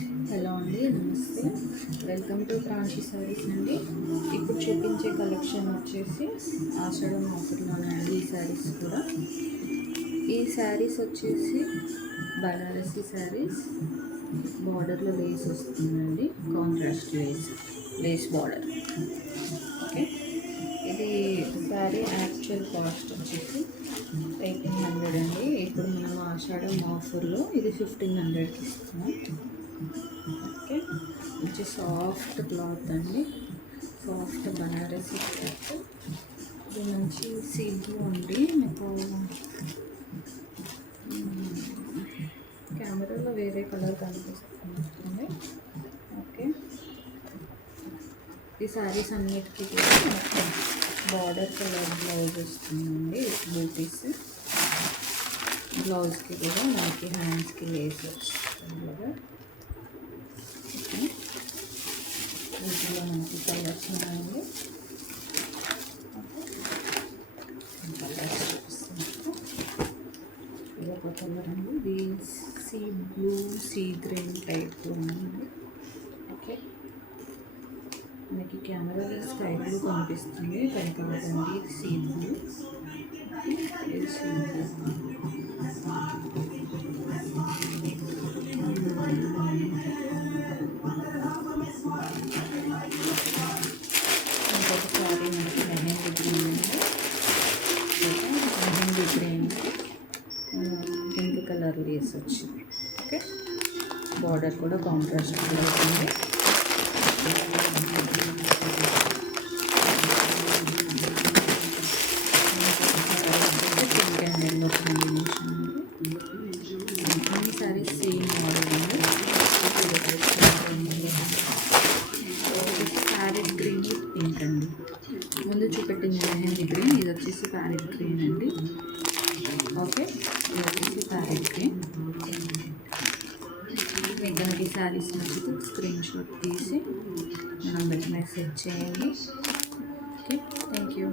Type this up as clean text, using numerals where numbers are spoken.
Hello అండి, నమస్తే. Welcome to Kranti saris అండి. ఇప్పుడు చూపించే కలెక్షన్ వచ్చేసి ఆషాఢం ఆఫర్లోనే అండి. ఈ శారీస్ వచ్చేసి బనారసి శారీస్, బార్డర్లో లేస్ వస్తుందండి. Contrast lace border. ఓకే, ఇది శారీ యాక్చువల్ కాస్ట్ వచ్చేసి 1800 అండి. ఇప్పుడు మనం ఆషాఢం ఆఫర్లో ఇది 1500కి ఇస్తున్నాం. ఓకే, మంచి సాఫ్ట్ క్లాత్ అండి, సాఫ్ట్ బనారసి క్లాత్. ఇది మంచి సీ బ్లూ అండి. మీకు కెమెరాలో వేరే కలర్ కనిపిస్తుంది. ఓకే, ఈ శారీస్ అన్నిటికీ కూడా మొత్తం బార్డర్ కలర్ బ్లౌజ్ వస్తుందండి. బూటీస్ బ్లౌజ్కి కూడా మనకి హ్యాండ్స్కి లేస్ వస్తుంది కదా. వీటిలో మనకి కలర్స్ ఉన్నాయండి. ఇది ఒక కలర్ అండి. ఇది సీ బ్లూ, సీ గ్రీన్ టైప్లో ఉంది. ఓకే, మనకి కెమెరాలో స్కై బ్లూ కనిపిస్తుంది, కానీ కాదండి, ఇది సీ బ్లూ. ఇది సీ బ్లూ. ఇంకొక సారీ మనకి మెహందీ గ్రీన్ అండి. Mehndi green pink colour Lay's వచ్చింది. ఓకే, బార్డర్ కూడా కాంట్రాస్ట్ కలర్ ఉంది. పింక్ అండ్ ఎల్లో కాంబినేషన్ ఉంది. అన్ని సారీస్ సేమ్ మోడల్ ఉంది. ప్యారెట్ గ్రీన్ విత్ పింక్ అండి. ముందు చూపెట్టింది మెహందీ గ్రీన్, ఇది వచ్చేసి ప్యారెట్ గ్రీన్ అండి. ఓకే, ఇది వచ్చేసి ప్యారెట్ గ్రీన్. మీకు కనుక ఈ శారీస్ నచ్చితే స్క్రీన్ షాట్ తీసి నెంబర్కి మెసేజ్ చేయండి. Okay, thank you.